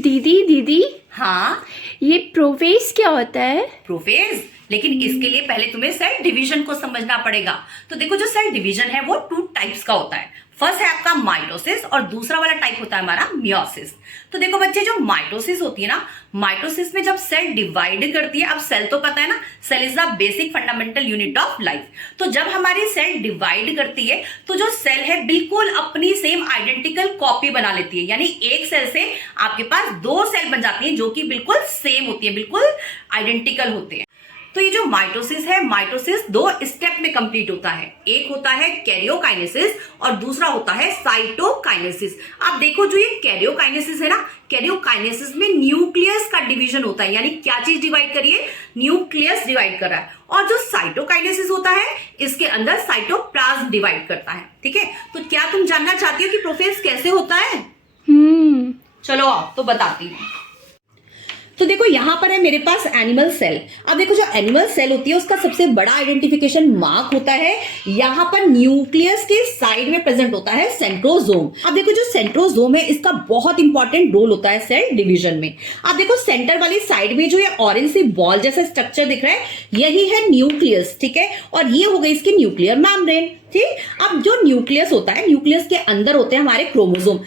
दीदी दीदी, हाँ, ये प्रोफेज क्या होता है? प्रोफेज। लेकिन इसके लिए पहले तुम्हें सेल डिवीजन को समझना पड़ेगा। तो देखो, जो सेल डिवीजन है वो 2 टाइप्स का होता है। फर्स्ट है आपका माइटोसिस और दूसरा वाला टाइप होता है हमारा मियोसिस। तो देखो बच्चे, जो माइटोसिस होती है ना, माइटोसिस में जब सेल डिवाइड करती है, अब सेल तो पता है ना, cell is the basic fundamental unit of life. तो जब हमारी सेल डिवाइड करती है तो जो सेल है बिल्कुल अपनी सेम आइडेंटिकल कॉपी बना लेती है। यानी एक सेल से आपके पास 2 सेल बन जाती है जो कि बिल्कुल सेम होती है, बिल्कुल आइडेंटिकल होते हैं। तो ये जो माइटोसिस है, माइटोसिस 2 स्टेप में कंप्लीट होता है। एक होता है कैरियोकाइनेसिस और दूसरा होता है साइटोकाइनेसिस। आप देखो, जो ये कैरियोकाइनेसिस है ना, कैरियोकाइनेसिस में न्यूक्लियस का डिवीजन होता है। यानी क्या चीज डिवाइड करिए? न्यूक्लियस डिवाइड कर रहा है। और जो साइटोकाइनेसिस होता है, इसके अंदर साइटोप्लाज्म डिवाइड करता है। ठीक है, तो क्या तुम जानना चाहती हो कि प्रोफेज कैसे होता है? चलो आओ तो बताती हूँ। तो देखो, यहां पर है मेरे पास एनिमल सेल। अब देखो, जो एनिमल सेल होती है उसका सबसे बड़ा आइडेंटिफिकेशन मार्क होता है, यहां पर न्यूक्लियस के साइड में प्रेजेंट होता है सेंट्रोजोम। अब देखो, जो सेंट्रोजोम है इसका बहुत इंपॉर्टेंट रोल होता है सेल डिवीजन में। अब देखो, सेंटर वाली साइड में जो ये ऑरेंज सी बॉल जैसा स्ट्रक्चर दिख रहा है, यही है न्यूक्लियस। ठीक है, और ये हो गई इसकी न्यूक्लियर मेम्ब्रेन। ठीक, अब जो न्यूक्लियस होता है, न्यूक्लियस के अंदर होते हैं हमारे क्रोमोसोम।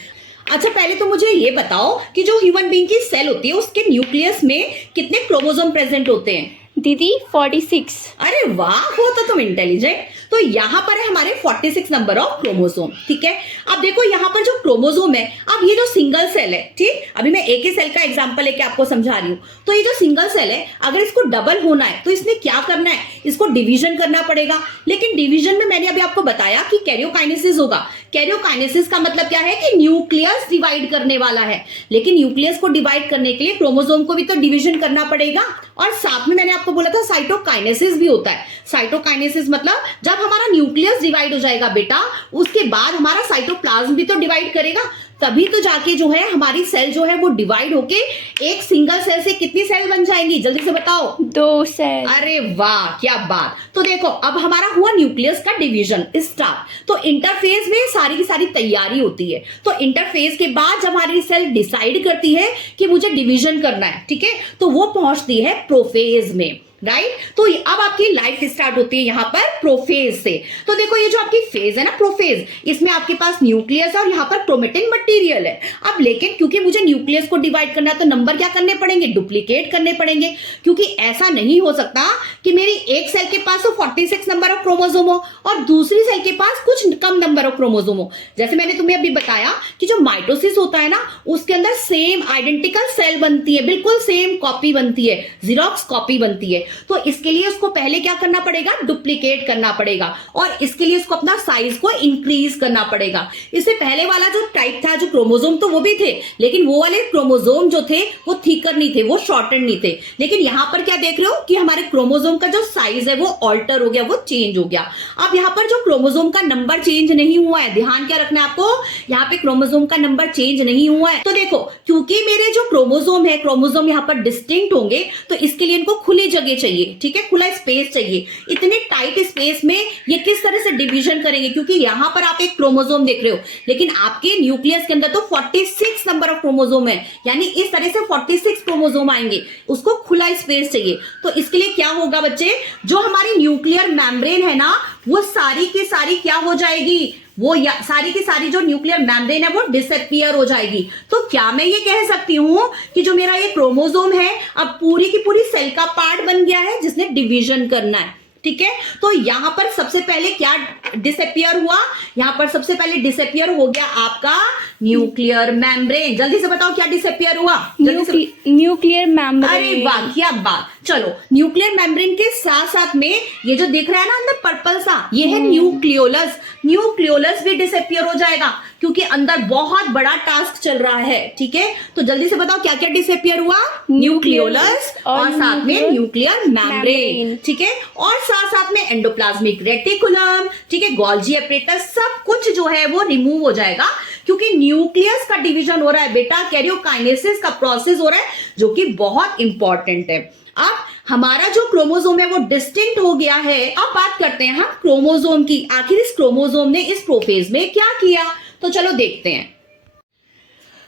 अच्छा, पहले तो मुझे ये बताओ कि जो ह्यूमन बीइंग की सेल होती है उसके न्यूक्लियस में कितने क्रोमोसोम प्रेजेंट होते हैं? दीदी 46। अरे वाह, हो तो तुम इंटेलिजेंट। तो यहाँ पर है हमारे 46 नंबर ऑफ क्रोमोसोम। ठीक है, अब देखो यहाँ पर जो क्रोमोसोम है, अब ये जो सिंगल सेल है, ठीक, अभी मैं एक ही सेल का एग्जांपल लेके आपको समझा रही हूँ। तो ये जो सिंगल सेल है, अगर इसको डबल होना है तो इसने क्या करना है? इसको डिवीजन करना पड़ेगा। लेकिन डिवीजन में मैंने अभी आपको बताया कि कैरियोकाइनेसिस होगा। कैरियोकाइनेसिस का मतलब क्या है कि न्यूक्लियस डिवाइड करने वाला है। लेकिन न्यूक्लियस को डिवाइड करने के लिए क्रोमोसोम को भी तो डिवीजन करना पड़ेगा। और साथ में मैंने आपको बोला था साइटोकाइनेसिस भी होता है। साइटोकाइनेसिस मतलब जब हमारा न्यूक्लियस डिवाइड हो जाएगा बेटा, उसके बाद हमारा साइटोप्लाज्म भी तो डिवाइड करेगा, तभी तो जाके जो है हमारी सेल जो है वो डिवाइड होके एक सिंगल सेल से कितनी सेल बन जाएंगी? जल्दी से बताओ। 2 सेल। अरे वाह, क्या बात। तो देखो, अब हमारा हुआ न्यूक्लियस का डिवीजन स्टार्ट। तो इंटरफेज में सारी की सारी तैयारी होती है। तो इंटरफेज के बाद जब हमारी सेल डिसाइड करती है कि मुझे डिवीजन करना है, ठीक है, तो वो पहुंचती है प्रोफेज में। राइट, तो अब आपकी लाइफ स्टार्ट होती है यहाँ पर प्रोफेज से। तो देखो, ये जो आपकी फेज है ना प्रोफेज, इसमें आपके पास न्यूक्लियस है और यहाँ पर क्रोमेटिन मटेरियल है। अब लेकिन क्योंकि मुझे न्यूक्लियस को डिवाइड करना है तो नंबर क्या करने पड़ेंगे? डुप्लीकेट करने पड़ेंगे। क्योंकि ऐसा नहीं हो सकता कि मेरी एक सेल के पास 46 नंबर ऑफ क्रोमोसोम हो और दूसरी सेल के पास कुछ कम नंबर ऑफ क्रोमोसोम हो। जैसे मैंने तुम्हें अभी बताया कि जो माइटोसिस होता है ना, उसके अंदर सेम आइडेंटिकल सेल बनती है, बिल्कुल सेम कॉपी बनती है, जीरोक्स कॉपी बनती है। तो इसके लिए उसको पहले क्या करना पड़ेगा? डुप्लीकेट करना पड़ेगा। और इसके लिए उसको अपना साइज को इंक्रीज करना पड़ेगा। इससे पहले वाला जो टाइप था, जो क्रोमोसोम, तो वो भी थे, लेकिन वो वाले क्रोमोसोम जो थे वो थिकर नहीं थे, वो शॉर्टेड नहीं थे। लेकिन यहां पर क्या देख रहे हो कि हमारे क्रोमोसोम का जो साइज है वो ऑल्टर हो गया, वो चेंज हो गया। अब यहाँ पर जो क्रोमोसोम का नंबर चेंज नहीं हुआ है, ध्यान क्या रखना है आपको, यहाँ पे क्रोमोसोम का नंबर चेंज नहीं हुआ है। तो देखो, क्योंकि मेरे जो क्रोमोसोम है, क्रोमोसोम यहाँ पर डिस्टिंक्ट होंगे, तो इसके लिए इनको खुली जगह चाहिए। ठीक है, खुला स्पेस चाहिए। इतने टाइट स्पेस में ये किस तरह से डिवीजन करेंगे? क्योंकि यहां पर आप एक क्रोमोसोम देख रहे हो, लेकिन आपके न्यूक्लियस के अंदर तो 46 नंबर ऑफ क्रोमोसोम है। यानी इस तरह से 46 क्रोमोसोम आएंगे, उसको खुला स्पेस चाहिए। तो इसके लिए क्या होगा बच्चे, जो हमारी न्यूक्लियर मेम्ब्रेन है ना, वो सारी की सारी क्या हो जाएगी? वो सारी की सारी जो न्यूक्लियर मेम्ब्रेन है वो डिसअपियर हो जाएगी। तो क्या मैं ये कह सकती हूं कि जो मेरा ये क्रोमोसोम है अब पूरी की पूरी सेल का पार्ट बन गया है जिसने डिवीजन करना है? ठीक है, तो यहां पर सबसे पहले क्या डिसअपियर हुआ? यहां पर सबसे पहले डिसअपियर हो गया आपका न्यूक्लियर मेम्ब्रेन। जल्दी से बताओ क्या डिसअपियर हुआ? Nuclear membrane. अरे वाह, क्या बात। चलो, न्यूक्लियर मेम्ब्रेन के साथ साथ में ये जो दिख रहा है ना अंदर पर्पल सा, ये है न्यूक्लियोलस। न्यूक्लियोलस भी डिसअपियर हो जाएगा क्योंकि अंदर बहुत बड़ा टास्क चल रहा है। ठीक है, तो जल्दी से बताओ क्या क्या डिसअपियर हुआ? न्यूक्लियोलस और साथ में न्यूक्लियर मेम्ब्रेन। ठीक है, और साथ साथ में एंडोप्लाज्मिक रेटिकुलम, ठीक है, गोल्जी एपरेटस, सब कुछ जो है वो रिमूव हो जाएगा क्योंकि न्यूक्लियस का डिवीजन हो रहा है बेटा, कैरियोकाइनेसिस का प्रोसेस हो रहा है, जो कि बहुत इंपॉर्टेंट है। अब हमारा जो क्रोमोसोम है वो डिस्टिंक्ट हो गया है। अब बात करते हैं हम क्रोमोसोम की। आखिर इस क्रोमोसोम ने इस प्रोफेज में क्या किया? तो चलो देखते हैं।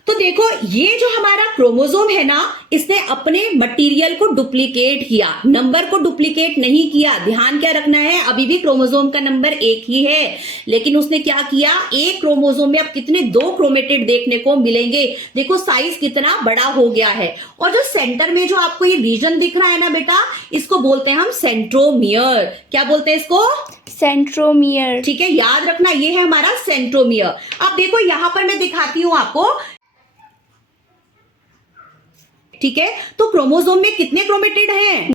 तो देखो ये जो हमारा क्रोमोसोम है ना, इसने अपने मटेरियल को डुप्लीकेट किया, नंबर को डुप्लीकेट नहीं किया। ध्यान क्या रखना है, अभी भी क्रोमोसोम का नंबर एक ही है, लेकिन उसने क्या किया, एक क्रोमोसोम में अब कितने 2 क्रोमेटिड देखने को मिलेंगे। देखो साइज कितना बड़ा हो गया है। और जो सेंटर में जो आपको ये रीजन दिख रहा है ना बेटा, इसको बोलते हैं हम सेंट्रोमियर। क्या बोलते हैं इसको? सेंट्रोमियर। ठीक है, याद रखना ये है हमारा सेंट्रोमियर। अब देखो यहां पर मैं दिखाती हूं आपको, ठीक है। तो क्रोमोसोम में कितने क्रोमेटिड हैं?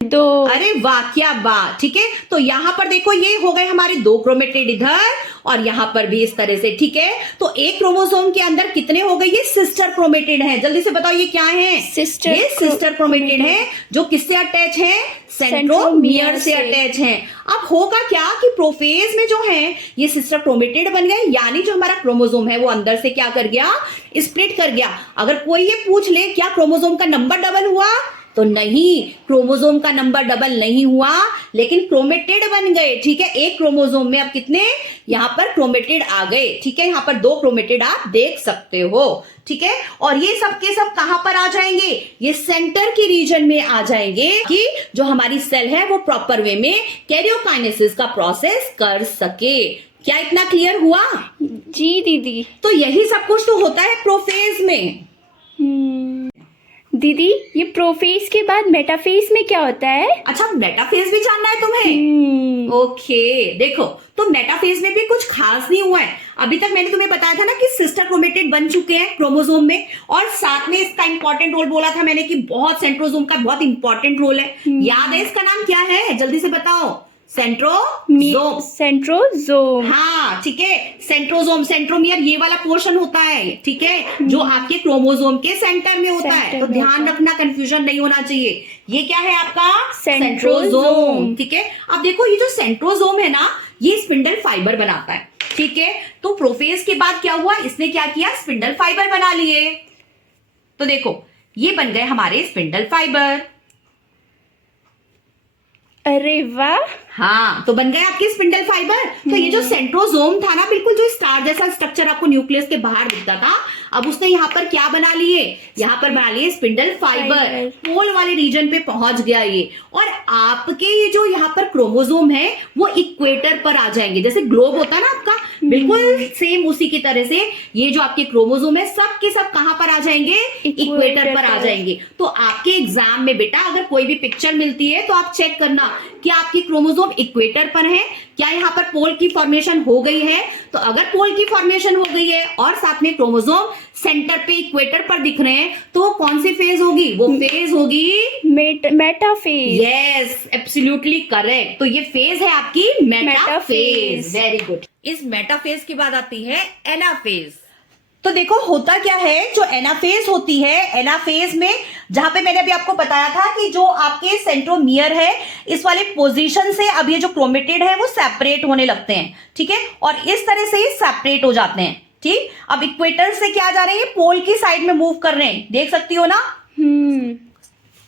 दो। अरे वाह, क्या बात। ठीक है, तो यहां पर देखो ये हो गए हमारे 2 क्रोमेटिड इधर और यहां पर भी इस तरह से। ठीक है, तो एक क्रोमोसोम के अंदर कितने हो गए? ये सिस्टर क्रोमेटिड हैं। जल्दी से बताओ ये क्या है? सिस्टर। ये सिस्टर क्रोमेटिड है जो किससे अटैच है? सेंट्रोमियर से अटैच है। अब होगा क्या कि प्रोफेज में जो है ये सिस्टर क्रोमेटिड बन गए, यानी जो हमारा क्रोमोसोम है वो अंदर से क्या कर गया? स्प्लिट कर गया। अगर कोई ये पूछ ले क्या क्रोमोसोम का नंबर डबल हुआ, तो नहीं, क्रोमोसोम का नंबर डबल नहीं हुआ, लेकिन क्रोमेटिड बन गए। ठीक है, एक क्रोमोसोम में अब कितने यहां पर क्रोमेटिड आ गए। ठीक है, यहां पर 2 क्रोमेटिड आप देख सकते हो। ठीक है, और ये सब के सब कहां पर आ जाएंगे? ये सेंटर की रीजन में आ जाएंगे कि जो हमारी सेल है वो प्रॉपर वे में कैरियोकाइनेसिस का प्रोसेस कर सके। क्या इतना क्लियर हुआ? जी दीदी। तो यही सब कुछ तो होता है प्रोफेज में। दीदी ये प्रोफेज के बाद मेटाफेज में क्या होता है? अच्छा, मेटाफेज भी जानना है तुम्हें? ओके, देखो तो मेटाफेज में भी कुछ खास नहीं हुआ है। अभी तक मैंने तुम्हें बताया था ना कि सिस्टर क्रोमेटिड बन चुके हैं क्रोमोसोम में, और साथ में इसका इंपॉर्टेंट रोल बोला था मैंने कि बहुत सेंट्रोसोम का बहुत इंपॉर्टेंट रोल है। याद है इसका नाम क्या है? जल्दी से बताओ। सेंट्रोसोम। सेंट्रोसोम। हाँ ठीक है, सेंट्रोसोम, सेंट्रोमियर ये वाला पोर्शन होता है। ठीक है, जो आपके क्रोमोसोम के सेंटर में होता है। तो ध्यान रखना, कंफ्यूजन नहीं होना चाहिए। ये क्या है आपका? सेंट्रोसोम। ठीक है, अब देखो ये जो सेंट्रोसोम है ना, ये स्पिंडल फाइबर बनाता है। ठीक है, तो प्रोफेज के बाद क्या हुआ, इसने क्या किया? स्पिंडल फाइबर बना लिए। तो देखो ये बन गए हमारे स्पिंडल फाइबर। अरे वाह। हाँ, तो बन गए आपके स्पिंडल फाइबर। तो ये जो सेंट्रोसोम था ना, बिल्कुल जो स्टार जैसा स्ट्रक्चर आपको न्यूक्लियस के बाहर दिखता था, अब उसने यहाँ पर क्या बना लिए? यहाँ पर बना लिए स्पिंडल फाइबर। पोल वाले रीजन पे पहुंच गया ये। और आपके ये जो यहाँ पर क्रोमोसोम है वो इक्वेटर पर आ जाएंगे। जैसे ग्लोब होता है ना आपका, बिल्कुल सेम उसी की तरह से ये जो आपके क्रोमोसोम है सब के सब कहां पर आ जाएंगे? इक्वेटर पर आ जाएंगे। तो आपके एग्जाम में बेटा अगर कोई भी पिक्चर मिलती है तो आप चेक करना कि आपकी क्रोमोसोम इक्वेटर पर है, क्या यहाँ पर पोल की फॉर्मेशन हो गई है। तो अगर पोल की फॉर्मेशन हो गई है और साथ में क्रोमोसोम सेंटर पे इक्वेटर पर दिख रहे हैं, तो कौन सी फेज होगी? वो फेज होगी मेटाफेज। Yes, absolutely correct. तो ये फेज है आपकी मेटाफेज। Very good. इस मेटाफेज के बाद आती है एनाफेज। तो देखो होता क्या है, जो एनाफेज होती है, एनाफेज में जहां पे मैंने अभी आपको बताया था कि जो आपके सेंट्रोमियर है, इस वाले पोजीशन से अब ये जो क्रोमेटिड है वो सेपरेट होने लगते हैं। ठीक है, और इस तरह से ये सेपरेट हो जाते हैं। ठीक, अब इक्वेटर से क्या जा रहे हैं? पोल की साइड में मूव कर रहे हैं, देख सकती हो ना।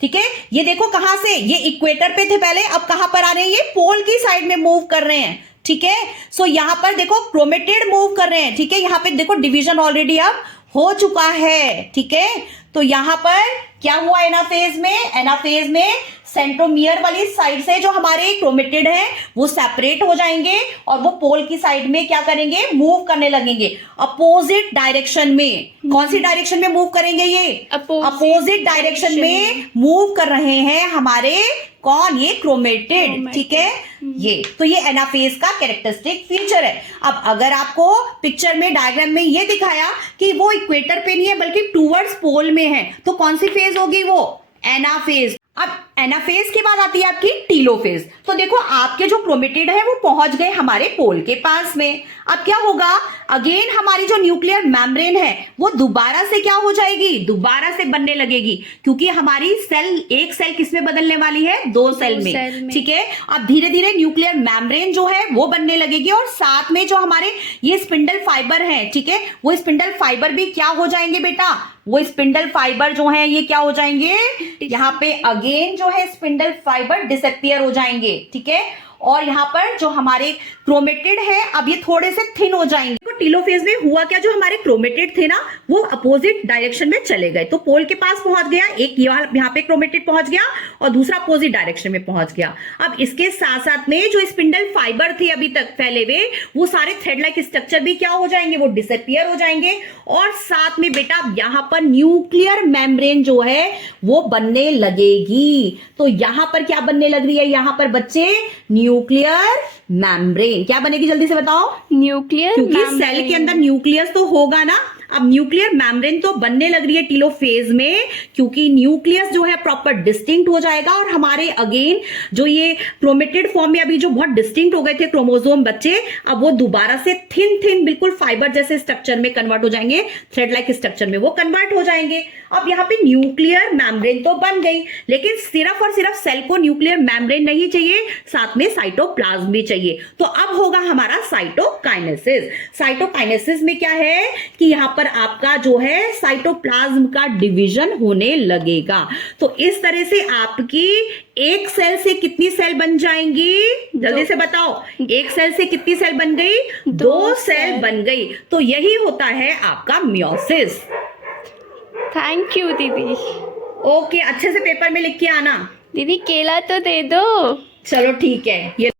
ठीक है, ये देखो कहां से, ये इक्वेटर पे थे पहले, अब कहां पर आ रहे हैं? ये पोल की साइड में मूव कर रहे हैं। ठीक है, सो यहां पर देखो क्रोमेटिड मूव कर रहे हैं। ठीक है, यहां पे देखो डिवीजन ऑलरेडी अब हो चुका है। ठीक है, तो यहां पर क्या हुआ एनाफेज में? एनाफेज में सेंट्रोमियर वाली साइड से जो हमारे क्रोमेटिड है वो सेपरेट हो जाएंगे और वो पोल की साइड में क्या करेंगे? मूव करने लगेंगे अपोजिट डायरेक्शन में। कौन सी डायरेक्शन में मूव करेंगे? ये अपोजिट डायरेक्शन में मूव कर रहे हैं हमारे कौन? ये क्रोमेटिड। ठीक है, ये तो ये एनाफेज का कैरेक्टरिस्टिक फीचर है। अब अगर आपको पिक्चर में डायग्राम में ये दिखाया कि वो इक्वेटर पे नहीं है बल्कि टूवर्ड्स पोल में है, तो कौन सी फेज होगी? वो एनाफेज। अब एनाफेज के बाद आती है आपकी टीलोफेज। तो देखो आपके जो क्रोमेटिड है वो पहुंच गए हमारे पोल के पास में। अब क्या होगा? अगेन हमारी जो न्यूक्लियर मेम्ब्रेन है वो दोबारा से क्या हो जाएगी? दोबारा से बनने लगेगी, क्योंकि हमारी सेल, एक सेल किसमें बदलने वाली है? 2 सेल में। ठीक है, अब धीरे धीरे न्यूक्लियर मेम्ब्रेन जो है वो बनने लगेगी और साथ में जो हमारे ये स्पिंडल फाइबर है, ठीक है, वो स्पिंडल फाइबर भी क्या हो जाएंगे बेटा? वो स्पिंडल फाइबर जो है ये क्या हो जाएंगे? यहाँ पे अगेन जो है स्पिंडल फाइबर डिसअपियर हो जाएंगे। ठीक है, और यहाँ पर जो हमारे क्रोमेटिड है अब ये थोड़े से थिन हो जाएंगे। तो टेलोफेज में हुआ क्या, जो हमारे क्रोमेटिड थे ना वो अपोजिट डायरेक्शन में चले गए, तो पोल के पास पहुंच गया, एक यहाँ पे क्रोमेटिड पहुंच गया और दूसरा अपोजिट डायरेक्शन में पहुंच गया। अब इसके साथ साथ में जो स्पिंडल फाइबर थे अभी तक फैले हुए, वो सारे थ्रेड लाइक स्ट्रक्चर भी क्या हो जाएंगे, वो डिसअपियर हो जाएंगे। और साथ में बेटा यहां पर न्यूक्लियर मेम्ब्रेन जो है वो बनने लगेगी। तो यहां पर क्या बनने लग रही है, यहां पर बच्चे न्यूक्लियर मेम्ब्रेन क्या बनेगी, जल्दी से बताओ। न्यूक्लियर क्योंकि सेल के अंदर न्यूक्लियस तो होगा ना, अब न्यूक्लियर मेम्ब्रेन तो बनने लग रही है टेलोफेज में, क्योंकि न्यूक्लियस जो है प्रॉपर डिस्टिंक्ट हो जाएगा और हमारे अगेन जो ये क्रोमेटिड फॉर्म में अभी जो बहुत डिस्टिंक्ट हो गए थे क्रोमोसोम बच्चे, अब वो दोबारा से थिन थिन बिल्कुल फाइबर जैसे स्ट्रक्चर में कन्वर्ट हो जाएंगे, थ्रेड लाइक स्ट्रक्चर में वो कन्वर्ट हो जाएंगे। अब यहाँ पे न्यूक्लियर मेम्ब्रेन तो बन गई, लेकिन सिर्फ और सिर्फ सेल को न्यूक्लियर मेम्ब्रेन नहीं चाहिए, साथ में साइटोप्लाज्म भी चाहिए। तो अब होगा हमारा साइटोकाइनेसिस। साइटोकाइनेसिस में क्या है कि यहाँ पर आपका जो है साइटोप्लाज्म का डिवीजन होने लगेगा। तो इस तरह से आपकी एक सेल से कितनी सेल बन जाएंगी, जल्दी से बताओ। एक सेल से कितनी सेल बन गई, 2 सेल बन गई। तो यही होता है आपका मियोसिस। थैंक यू दीदी। ओके, अच्छे से पेपर में लिख के आना। दीदी केला तो दे दो। चलो ठीक है, ये